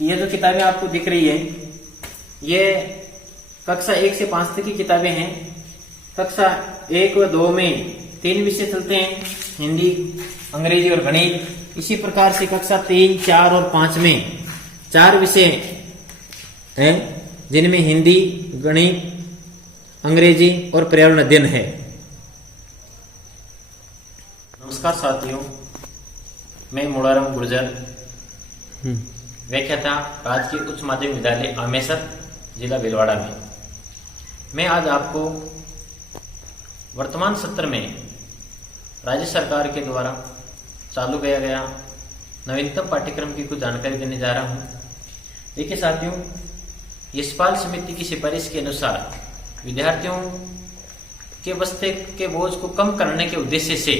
ये जो किताबें आपको दिख रही है ये कक्षा 1 से 5 तक की किताबें हैं। कक्षा 1 व 2 में 3 विषय चलते हैं, हिंदी, अंग्रेजी और गणित। इसी प्रकार से कक्षा 3, 4 और 5 में 4 विषय हैं जिनमें हिंदी, गणित, अंग्रेजी और पर्यावरण अध्ययन है। नमस्कार साथियों, मैं मुड़ाराम गुर्जर, व्याख्याता राजकीय उच्च माध्यमिक विद्यालय आमेसर, जिला भीलवाड़ा में। मैं आज आपको वर्तमान सत्र में राज्य सरकार के द्वारा चालू किया गया नवीनतम पाठ्यक्रम की कुछ जानकारी देने जा रहा हूं। देखिए साथियों, यशपाल समिति की सिफारिश के अनुसार विद्यार्थियों के बस्ते के बोझ को कम करने के उद्देश्य से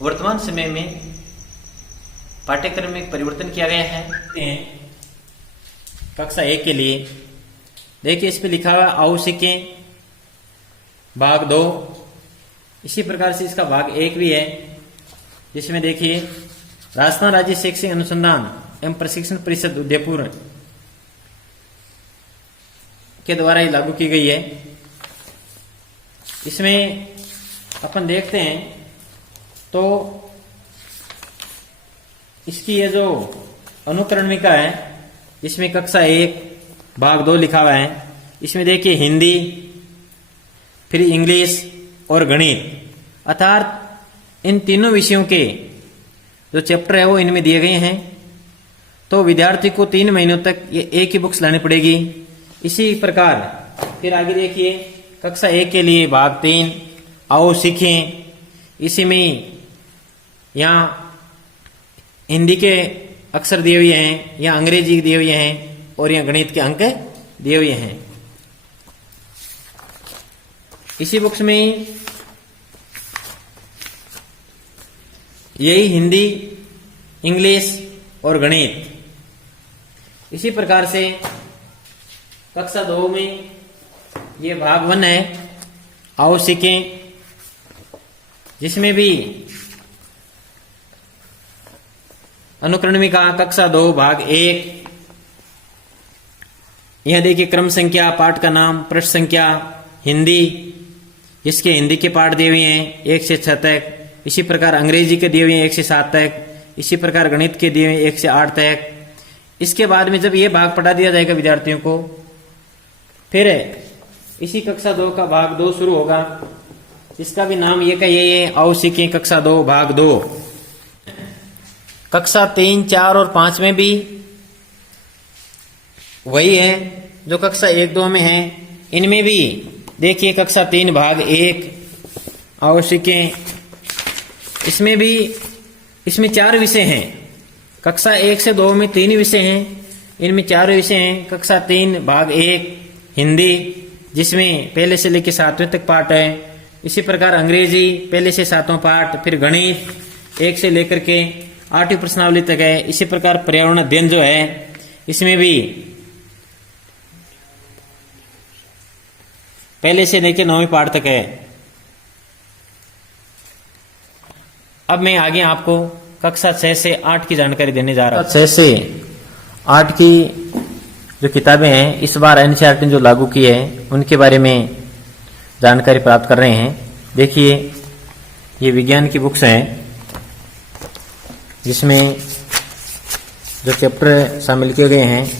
वर्तमान समय में पाठ्यक्रम में परिवर्तन किया गया है। कक्षा 1 के लिए देखिए, इस पे लिखा हुआ आवश्यकें भाग 2। इसी प्रकार से इसका भाग 1 भी है, जिसमें देखिए राजस्थान राज्य शैक्षिक अनुसंधान एवं प्रशिक्षण परिषद उदयपुर के द्वारा ये लागू की गई है। इसमें अपन देखते हैं तो इसकी ये जो अनुक्रमणिका है, इसमें कक्षा 1 भाग 2 लिखा हुआ है। इसमें देखिए हिंदी, फिर इंग्लिश और गणित, अर्थात इन तीनों विषयों के जो चैप्टर है वो इनमें दिए गए हैं। तो विद्यार्थी को 3 महीनों तक ये एक ही बुक्स लानी पड़ेगी। इसी प्रकार फिर आगे देखिए कक्षा 1 के लिए भाग 3 आओ सीखें। इसी में यहाँ हिंदी के अक्षर दिए हुए हैं, यहाँ अंग्रेजी दिए हुए हैं और यहाँ गणित के अंक दिए हुए हैं। इसी बुक्स में यही हिंदी, इंग्लिश और गणित। इसी प्रकार से कक्षा 2 में ये भाग 1 है, आओ सीखें, जिसमें भी अनुक्रमणिका कक्षा 2 भाग 1। यह देखिए क्रम संख्या, पाठ का नाम, पृष्ठ संख्या, हिंदी, इसके हिंदी के पाठ दिए हुए हैं 1 से 6 तक। इसी प्रकार अंग्रेजी के दिए हुए हैं 1 से 7 तक। इसी प्रकार गणित के दिए हुए 1 से 8 तक। इसके बाद में जब ये भाग पढ़ा दिया जाएगा विद्यार्थियों को, फिर इसी कक्षा 2 का भाग 2 शुरू होगा। इसका भी नाम ये का ये है, आओ सीखें कक्षा 2 भाग 2। कक्षा 3, 4 और 5 में भी वही है जो कक्षा 1, 2 में है। इनमें भी देखिए कक्षा 3 भाग 1 आओ सीखें। इसमें 4 विषय हैं। कक्षा 1 से 2 में 3 विषय हैं, इनमें 4 विषय हैं। कक्षा 3 भाग 1 हिंदी, जिसमें पहले से लेकर 7वें तक पाठ है। इसी प्रकार अंग्रेजी पहले से 7वां पाठ, फिर गणित 1 से लेकर के 8वीं प्रश्नावली तक है। इसी प्रकार पर्यावरण अध्ययन जो है, इसमें भी पहले से लेकर 9वीं पाठ तक है। अब मैं आगे आपको कक्षा 6 से 8 की जानकारी देने जा रहा हूं। 6 से 8 की जो किताबें हैं, इस बार एनसीईआरटी जो लागू की है उनके बारे में जानकारी प्राप्त कर रहे हैं। देखिए ये विज्ञान की बुक्स हैं, जिसमें जो चैप्टर शामिल किए गए हैं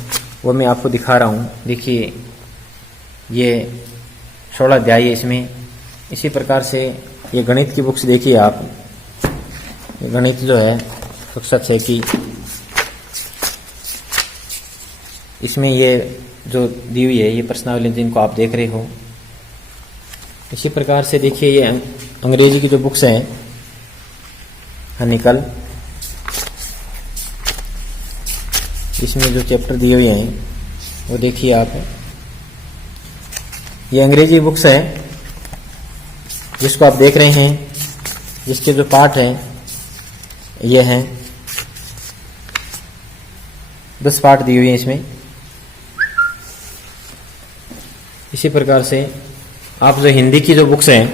वो मैं आपको दिखा रहा हूँ। देखिए ये 16 अध्याय है इसमें। इसी प्रकार से ये गणित की बुक्स देखिए आप, ये गणित जो है कक्षा 6 की, इसमें ये जो दी हुई है ये प्रश्नावली जिनको आप देख रहे हो। इसी प्रकार से देखिए ये अंग्रेजी की जो बुक्स हैं, हनिकल, इसमें जो चैप्टर दिए हुए हैं वो देखिए आप। ये अंग्रेजी बुक्स है जिसको आप देख रहे हैं, जिसके जो पाठ हैं ये हैं 10 पाठ दिए हुए हैं इसमें। इसी प्रकार से आप जो हिंदी की जो बुक्स हैं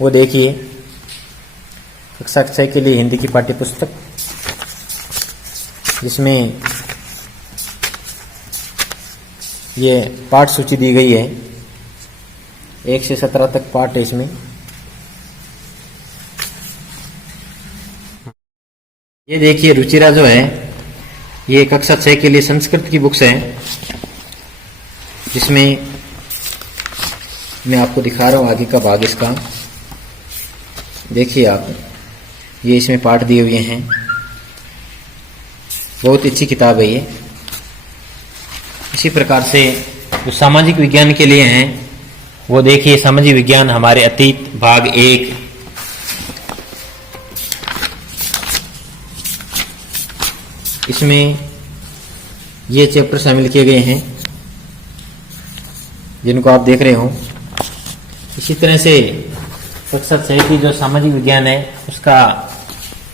वो देखिए, कक्षा 6 के लिए हिंदी की पाठ्य पुस्तक जिसमें ये पाठ सूची दी गई है। 1 से 17 तक पाठ है इसमें। ये देखिए रुचिरा जो है ये कक्षा 6 के लिए संस्कृत की बुक्स है, जिसमें मैं आपको दिखा रहा हूँ आगे का भाग इसका। देखिए आप, ये इसमें पाठ दिए हुए हैं। बहुत अच्छी किताब है ये। इसी प्रकार से जो सामाजिक विज्ञान के लिए हैं वो देखिए, सामाजिक विज्ञान हमारे अतीत भाग 1। इसमें ये चैप्टर शामिल किए गए हैं जिनको आप देख रहे हो। इसी तरह से कक्षा 6 की जो सामाजिक विज्ञान है उसका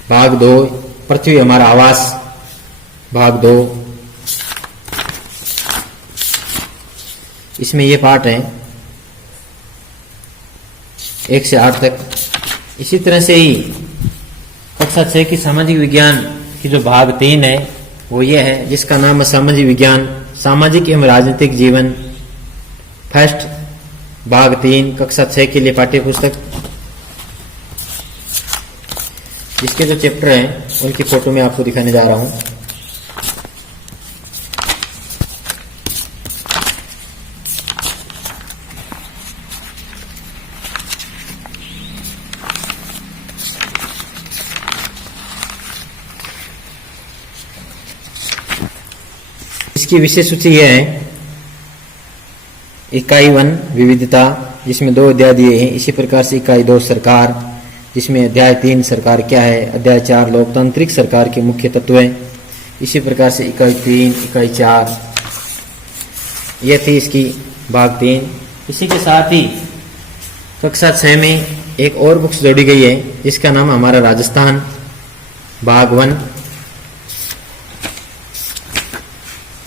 भाग 2, पृथ्वी हमारा आवास, भाग 2। इसमें ये पाठ है 1 से 8 तक। इसी तरह से ही कक्षा 6 की सामाजिक विज्ञान की जो भाग 3 है वो ये है, जिसका नाम है सामाजिक विज्ञान, सामाजिक एवं राजनीतिक जीवन, फर्स्ट, भाग 3, कक्षा 6 के लिए पाठ्य पुस्तक। इसके जो चैप्टर हैं उनकी फोटो मैं आपको दिखाने जा रहा हूं। इसकी विषय सूची यह है। इकाई 1 विविधता, जिसमें 2 अध्याय दिए हैं। इसी प्रकार से इकाई 2 सरकार, जिसमें अध्याय 3 सरकार क्या है, अध्याय 4 लोकतांत्रिक सरकार के मुख्य तत्व हैं। इसी प्रकार से इकाई 3, इकाई 4 यह थी इसकी भाग 3। इसी के साथ ही कक्षा 6 में एक और बुक्स जोड़ी गई है, जिसका नाम हमारा राजस्थान, भाग 1।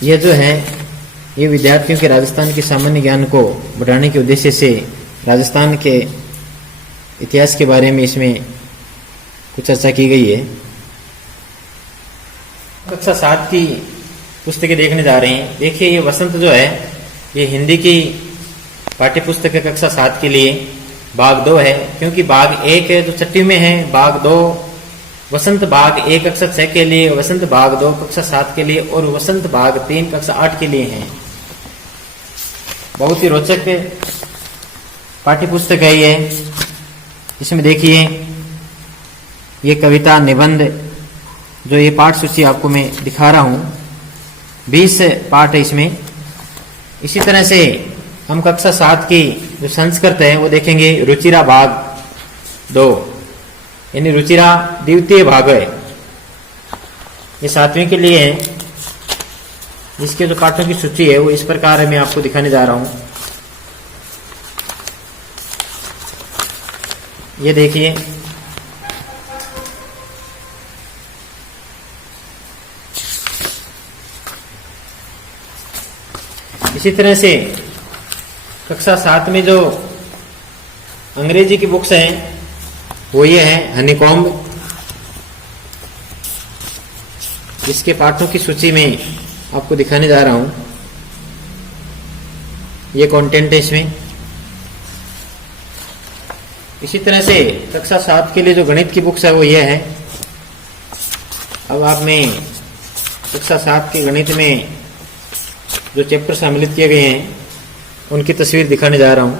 यह जो है ये विद्यार्थियों के राजस्थान के सामान्य ज्ञान को बढ़ाने के उद्देश्य से राजस्थान के इतिहास के बारे में इसमें कुछ चर्चा की गई है। कक्षा 7 की पुस्तकें देखने जा रहे हैं। देखिए ये वसंत जो है ये हिंदी की पाठ्य पुस्तक है कक्षा 7 के लिए, भाग 2 है। क्योंकि भाग 1 है जो छठी में है, भाग 2 वसंत भाग 1 कक्षा 6 के लिए, वसंत भाग 2 कक्षा 7 के लिए और वसंत भाग 3 कक्षा 8 के लिए है। बहुत ही रोचक पाठ्य पुस्तक है ये। इसमें देखिए ये कविता, निबंध, जो ये पाठ सूची आपको मैं दिखा रहा हूं, 20 पाठ है इसमें। इसी तरह से हम कक्षा 7 की जो संस्कृत है वो देखेंगे, रुचिरा भाग 2, यानी रुचिरा द्वितीय भाग है। ये 7वीं के लिए है। जिसके जो पाठों की सूची है वो इस प्रकार है, मैं आपको दिखाने जा रहा हूं। ये देखिए इसी तरह से कक्षा 7 में जो अंग्रेजी की बुक्स हैं वो ये है हनीकॉम्ब। इसके पाठों की सूची में आपको दिखाने जा रहा हूं। ये कंटेंट है इसमें। इसी तरह से कक्षा 7 के लिए जो गणित की बुक्स है वो ये है। अब आप मैं कक्षा 7 के गणित में जो चैप्टर सम्मिलित किए गए हैं उनकी तस्वीर दिखाने जा रहा हूं।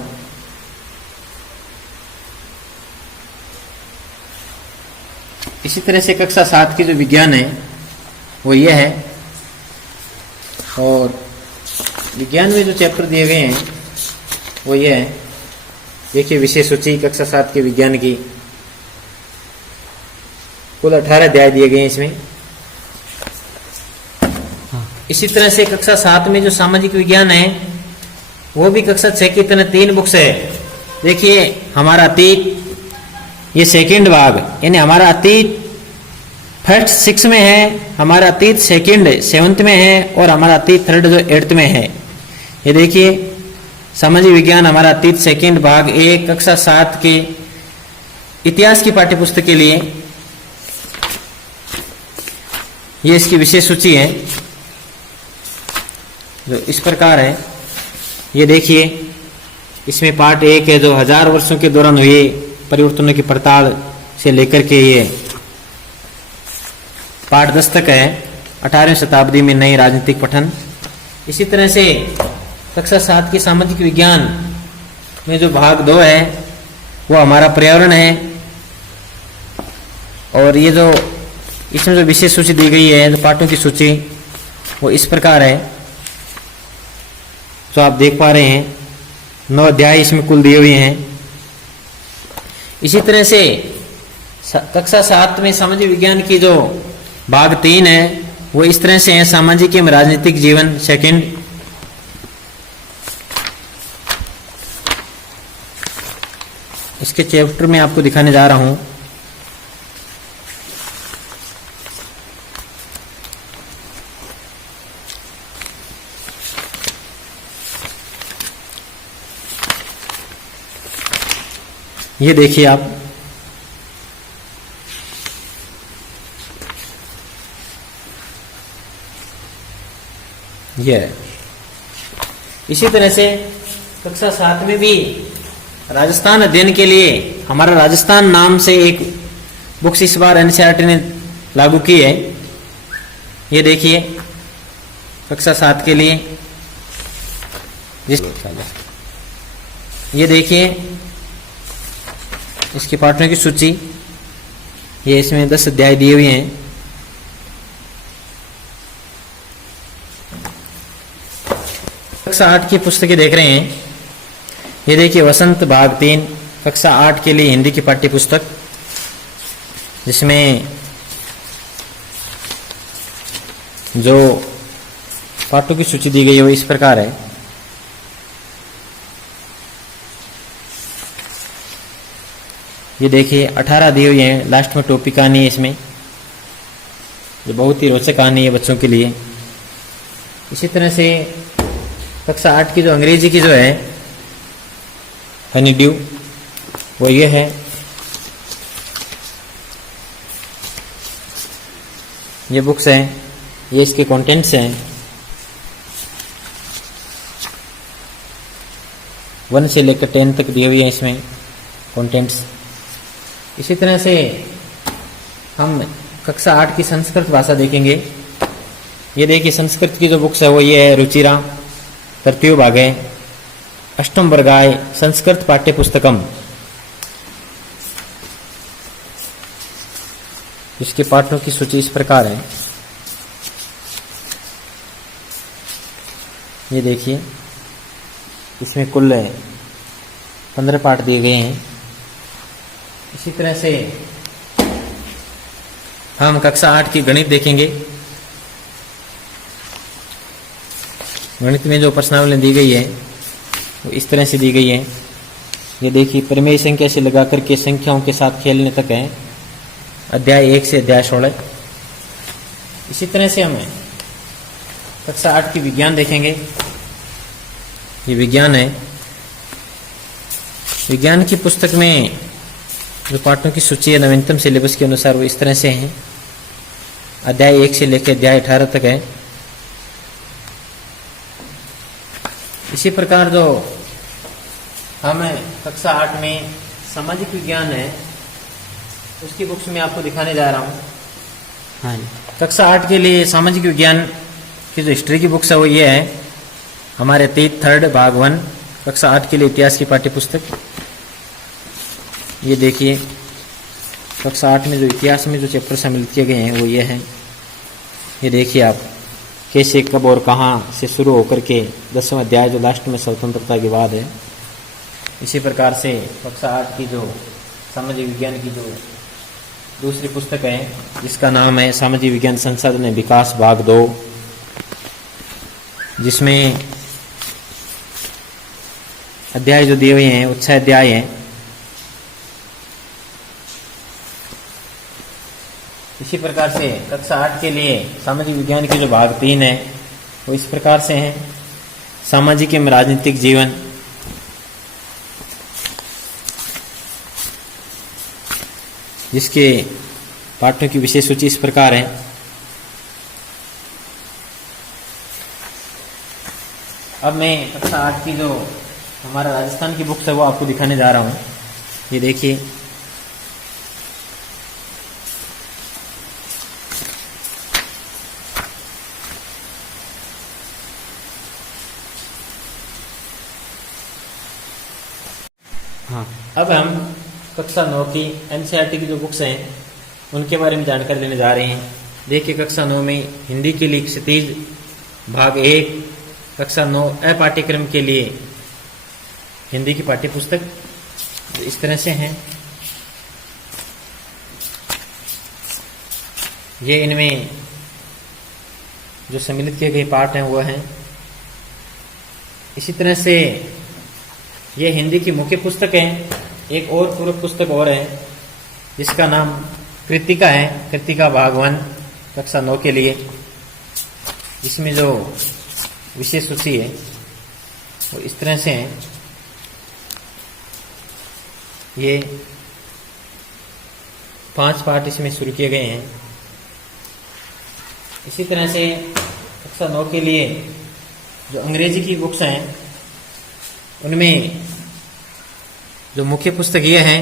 इसी तरह से कक्षा 7 की जो विज्ञान है वो ये है। और विज्ञान में जो चैप्टर दिए गए हैं वो ये है। देखिए विषय सूची कक्षा 7 के विज्ञान की, कुल 18 अध्याय दिए गए हैं इसमें। इसी तरह से कक्षा 7 में जो सामाजिक विज्ञान है वो भी कक्षा 6 की तरह 3 बुक्स है। देखिए हमारा अतीत, ये सेकंड भाग, यानी हमारा अतीत फर्स्ट 6 में है, हमारा अतीत सेकंड 7th में है और हमारा अतीत थर्ड जो 8th में है। ये देखिए सामाजिक विज्ञान हमारा अतीत सेकंड भाग 1 कक्षा 7 के इतिहास की पाठ्य पुस्तक के लिए। ये इसकी विशेष सूची है जो इस प्रकार है। ये देखिए, इसमें पार्ट 1 है जो 1000 वर्षों के दौरान हुए परिवर्तनों की पड़ताल से लेकर के ये पार्ट 10 तक है, 18वीं शताब्दी में नई राजनीतिक पठन। इसी तरह से कक्षा 7 की सामाजिक विज्ञान में जो भाग 2 है वो हमारा पर्यावरण है। और ये जो इसमें जो विशेष सूची दी गई है, जो पाठों की सूची, वो इस प्रकार है जो आप देख पा रहे हैं। 9 अध्याय इसमें कुल दिए हुए हैं। इसी तरह से कक्षा 7 में सामाजिक विज्ञान की जो भाग 3 है वो इस तरह से है, सामाजिक एवं राजनीतिक जीवन सेकंड। इसके चैप्टर में आपको दिखाने जा रहा हूं। ये देखिए आप, ये इसी तरह से कक्षा 7 में भी राजस्थान अध्ययन के लिए हमारा राजस्थान नाम से एक बुक्स इस बार एनसीईआरटी ने लागू की है। ये देखिए कक्षा 7 के लिए ये देखिए इसके पाठों की सूची, ये इसमें 10 अध्याय दिए हुए हैं। कक्षा 8 की पुस्तकें देख रहे हैं। ये देखिए वसंत भाग 3 कक्षा 8 के लिए हिंदी की पाठ्य पुस्तक, जिसमें जो पाठों की सूची दी गई है वो इस प्रकार है। ये देखिए 18 दिए हुए हैं, लास्ट में टॉपिक कहानी है इसमें, जो बहुत ही रोचक कहानी है बच्चों के लिए। इसी तरह से कक्षा 8 की जो अंग्रेजी की जो है हनी ड्यू, वो ये है। ये बुक्स हैं, ये इसके कंटेंट्स हैं। 1 से लेकर 10 तक दिए हुए हैं इसमें कंटेंट्स। इसी तरह से हम कक्षा 8 की संस्कृत भाषा देखेंगे। ये देखिए संस्कृत की जो बुक्स है वो ये है, रुचिरा तृतीय भाग है, अष्टम वर्गाय संस्कृत पाठ्य पुस्तकम। इसके पाठों की सूची इस प्रकार है। ये देखिए इसमें कुल 15 पाठ दिए गए हैं। इसी तरह से हम कक्षा 8 की गणित देखेंगे। गणित में जो प्रश्नावली दी गई है वो इस तरह से दी गई है। ये देखिए परिमेय संख्या से लगा करके संख्याओं के साथ खेलने तक है, अध्याय 1 से अध्याय 16। इसी तरह से हमें कक्षा 8 की विज्ञान देखेंगे। ये विज्ञान है। विज्ञान की पुस्तक में जो पाठों की सूची है नवीनतम सिलेबस के अनुसार वो इस तरह से है, अध्याय 1 से लेकर अध्याय 18 तक है। इसी प्रकार जो हमें कक्षा 8 में सामाजिक विज्ञान है उसकी बुक्स में आपको दिखाने जा रहा हूँ। हाँ, कक्षा 8 के लिए सामाजिक विज्ञान की जो हिस्ट्री की बुक्स है वो ये है, हमारे 3rd भाग 1 कक्षा 8 के लिए इतिहास की पाठ्य पुस्तक। ये देखिए कक्षा 8 में जो इतिहास में जो चैप्टर शामिल किए गए हैं वो ये हैं। ये देखिए आप कैसे, कब और कहाँ से शुरू होकर के 10वां अध्याय जो लास्ट में स्वतंत्रता के बाद है। इसी प्रकार से कक्षा 8 की जो सामाजिक विज्ञान की जो दूसरी पुस्तक है जिसका नाम है सामाजिक विज्ञान संसाधन विकास भाग 2, जिसमें अध्याय जो दिए हुए हैं वो 6 अध्याय हैं। इसी प्रकार से कक्षा 8 के लिए सामाजिक विज्ञान के जो भाग 3 है वो इस प्रकार से हैं, सामाजिक एवं राजनीतिक जीवन। जिसके पाठों की विशेष सूची इस प्रकार है। अब मैं कक्षा 8 की जो हमारा राजस्थान की बुक्स है वो आपको दिखाने जा रहा हूँ। ये देखिए, हाँ, अब हम कक्षा 9 की एनसीईआरटी की जो बुक्स हैं उनके बारे में जानकारी लेने जा रहे हैं। देखिए, कक्षा 9 में हिंदी के लिए क्षितिज भाग 1, कक्षा 9 अ पाठ्यक्रम के लिए हिंदी की पाठ्य पुस्तक इस तरह से हैं। ये इनमें जो सम्मिलित किए गए पाठ हैं वो हैं। इसी तरह से ये हिंदी की मुख्य पुस्तक है। एक और पूरक पुस्तक और है जिसका नाम कृतिका है, कृतिका भाग 1 कक्षा 9 के लिए। इसमें जो विषय सूची है वो इस तरह से है। ये 5 पाठ इसमें शुरू किए गए हैं। इसी तरह से कक्षा 9 के लिए जो अंग्रेजी की बुक्स हैं उनमें जो मुख्य पुस्तक ये है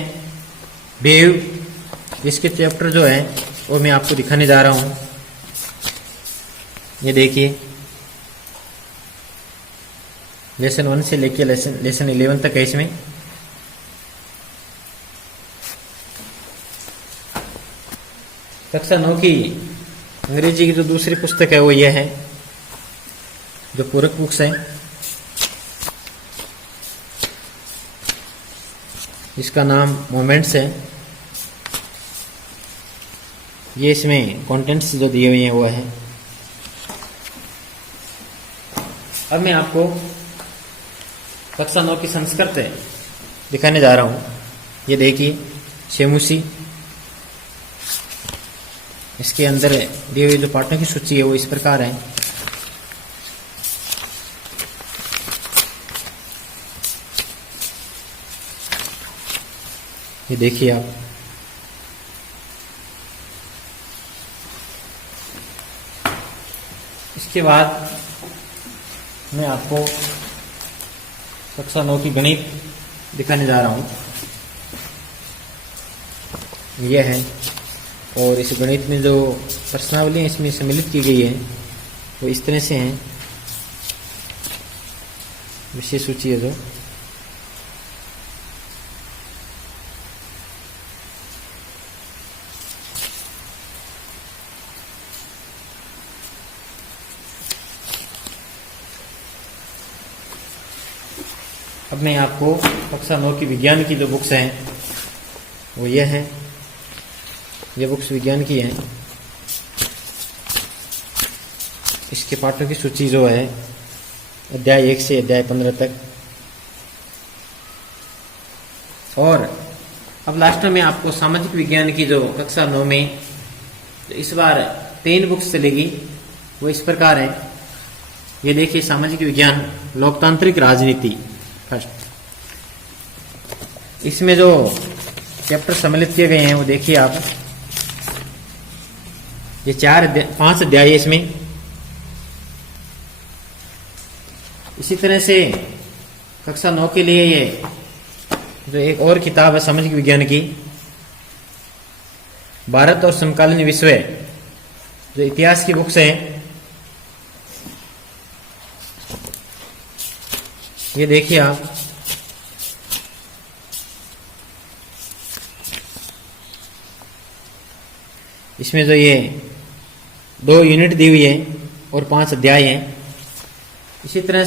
बेव। इसके चैप्टर जो है वो मैं आपको दिखाने जा रहा हूँ। ये देखिए, लेसन 1 से लेके लेसन 11 तक है इसमें। कक्षा 9 की अंग्रेजी की जो दूसरी पुस्तक है वो यह है, जो पूरक बुक्स है। इसका नाम मोमेंट्स है। ये इसमें कंटेंट्स जो दिए हुए हैं वो है। अब मैं आपको कक्षा 9 की संस्कृत दिखाने जा रहा हूँ। ये देखिए, शेमुसी। इसके अंदर दिए हुए जो पाठों की सूची है वो इस प्रकार है। ये देखिए आप, इसके बाद मैं आपको कक्षा 9 की गणित दिखाने जा रहा हूँ। यह है, और इस गणित में जो प्रश्नावलियाँ इसमें सम्मिलित की गई है वो इस तरह से हैं। विषय सूची है जो अब मैं आपको कक्षा 9 की विज्ञान की जो बुक्स हैं वो ये हैं। ये बुक्स विज्ञान की हैं। इसके पाठों की सूची जो है अध्याय 1 से अध्याय 15 तक। और अब लास्ट में आपको सामाजिक विज्ञान की जो कक्षा 9 में इस बार 3 बुक्स चलेगी वो इस प्रकार है। ये देखिए, सामाजिक विज्ञान लोकतांत्रिक राजनीति फर्स्ट। इसमें जो चैप्टर सम्मिलित किए गए हैं वो देखिए आप। ये 5 अध्याय है इसमें। इसी तरह से कक्षा 9 के लिए ये जो एक और किताब है सामाजिक विज्ञान की, भारत और समकालीन विश्व, जो इतिहास की बुक्स हैं। ये देखिए आप, इसमें जो ये 2 यूनिट दी हुई है और 5 अध्याय हैं। इसी तरह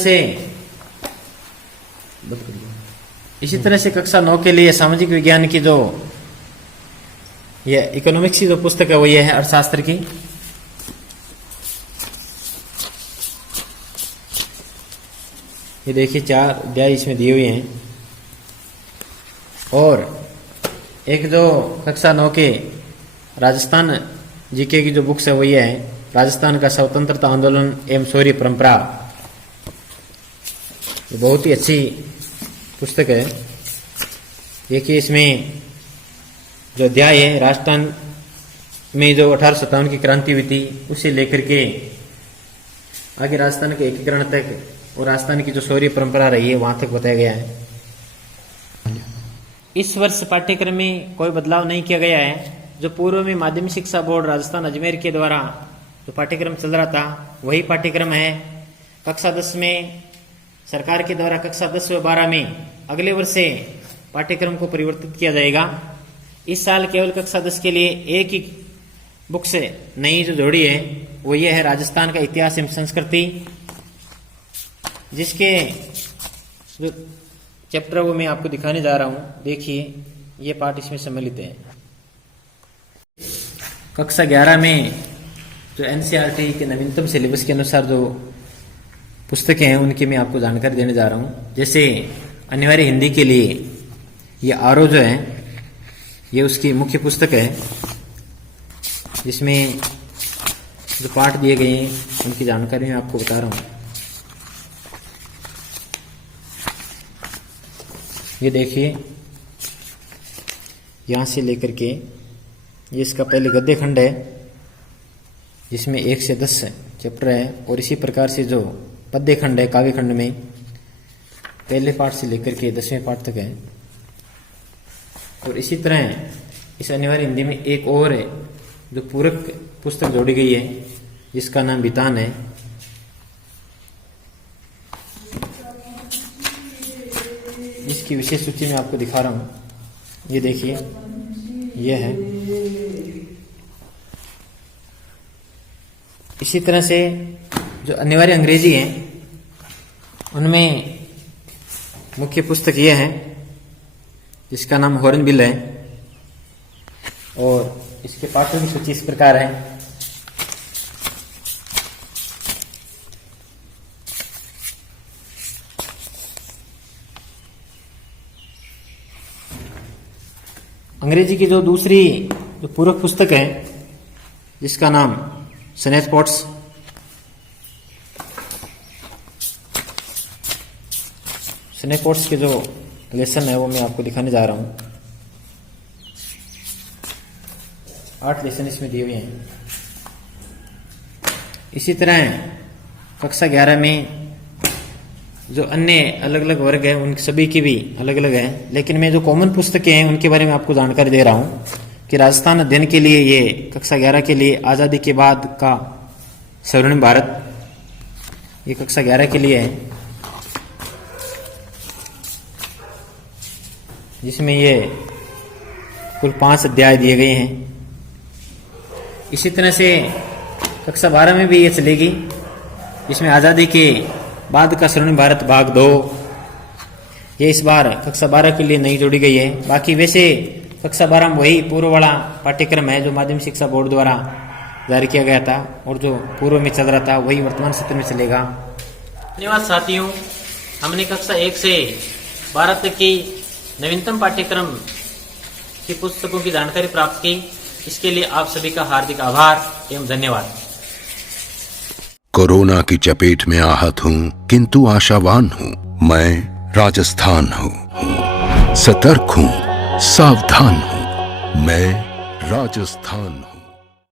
से कक्षा 9 के लिए सामाजिक विज्ञान की जो ये इकोनॉमिक्स की जो पुस्तक है वो ये है अर्थशास्त्र की। ये देखिए, 4 अध्याय इसमें दिए हुए हैं। और एक जो कक्षा 9 के राजस्थान जीके की जो बुक्स है वो ये है, राजस्थान का स्वतंत्रता आंदोलन एवं शौर्य परंपरा। ये बहुत ही अच्छी पुस्तक है। देखिए, इसमें जो अध्याय है राजस्थान में जो 1857 की क्रांति हुई थी उसे लेकर के आगे राजस्थान के एकीकरण तक और राजस्थान की जो शौर्य परंपरा रही है वहां तक बताया गया है। इस वर्ष पाठ्यक्रम में कोई बदलाव नहीं किया गया है। जो पूर्व में माध्यमिक शिक्षा बोर्ड राजस्थान अजमेर के द्वारा जो पाठ्यक्रम चल रहा था वही पाठ्यक्रम है। कक्षा 10 में सरकार के द्वारा कक्षा 10 व 12 में अगले वर्ष से पाठ्यक्रम को परिवर्तित किया जाएगा। इस साल केवल कक्षा 10 के लिए एक ही बुक से नई जो जोड़ी है वो ये है राजस्थान का इतिहास एवं संस्कृति, जिसके जो चैप्टर वो मैं आपको दिखाने जा रहा हूं। देखिए ये पाठ इसमें सम्मिलित है। कक्षा 11 में जो एनसीईआरटी के नवीनतम सिलेबस के अनुसार जो पुस्तकें हैं उनकी मैं आपको जानकारी देने जा रहा हूं। जैसे अनिवार्य हिंदी के लिए ये आरओ जो है ये उसकी मुख्य पुस्तक है, जिसमें जो पाठ दिए गए हैं उनकी जानकारी मैं आपको बता रहा हूं। ये देखिए यहां से लेकर के ये इसका पहले गद्य खंड है जिसमें 1 से 10 चैप्टर है, और इसी प्रकार से जो पद्य खंड है काव्य खंड में पहले पाठ से लेकर के 10वें पाठ तक है। और इसी तरह इस अनिवार्य हिंदी में एक और है जो पूरक पुस्तक जोड़ी गई है जिसका नाम वितान है। इसकी विशेष सूची में आपको दिखा रहा हूं। ये देखिए यह है। इसी तरह से जो अनिवार्य अंग्रेजी है उनमें मुख्य पुस्तक यह है जिसका नाम हॉर्नबिल है, और इसके पाठों की सूची इस प्रकार है। अंग्रेजी की जो दूसरी जो पूरक पुस्तक है जिसका नाम स्नेथ पॉट्स, स्नेथ पॉट्स के जो लेसन है वो मैं आपको दिखाने जा रहा हूं। 8 लेसन इसमें दिए हुए हैं। इसी तरह कक्षा 11 में जो अन्य अलग अलग वर्ग है उन सभी की भी अलग अलग है, लेकिन मैं जो कॉमन पुस्तकें हैं उनके बारे में आपको जानकारी दे रहा हूं कि राजस्थान अध्ययन के लिए ये कक्षा 11 के लिए आज़ादी के बाद का स्वर्णिम भारत ये कक्षा 11 के लिए है, जिसमें ये कुल 5 अध्याय दिए गए हैं। इसी तरह से कक्षा 12 में भी ये चलेगी, इसमें आज़ादी के बाद का स्वर्णिम भारत भाग 2 ये इस बार कक्षा 12 के लिए नई जोड़ी गई है। बाकी वैसे कक्षा 12 में वही पूर्व वाला पाठ्यक्रम है जो माध्यमिक शिक्षा बोर्ड द्वारा जारी किया गया था और जो पूर्व में चल रहा था वही वर्तमान सत्र में चलेगा। धन्यवाद साथियों, हमने कक्षा 1 से 12 तक की नवीनतम पाठ्यक्रम की पुस्तकों की जानकारी प्राप्त की। इसके लिए आप सभी का हार्दिक आभार एवं धन्यवाद। कोरोना की चपेट में आहत हूँ किंतु आशावान हूँ। मैं राजस्थान हूँ, सतर्क हूँ, सावधान हूँ। मैं राजस्थान हूँ।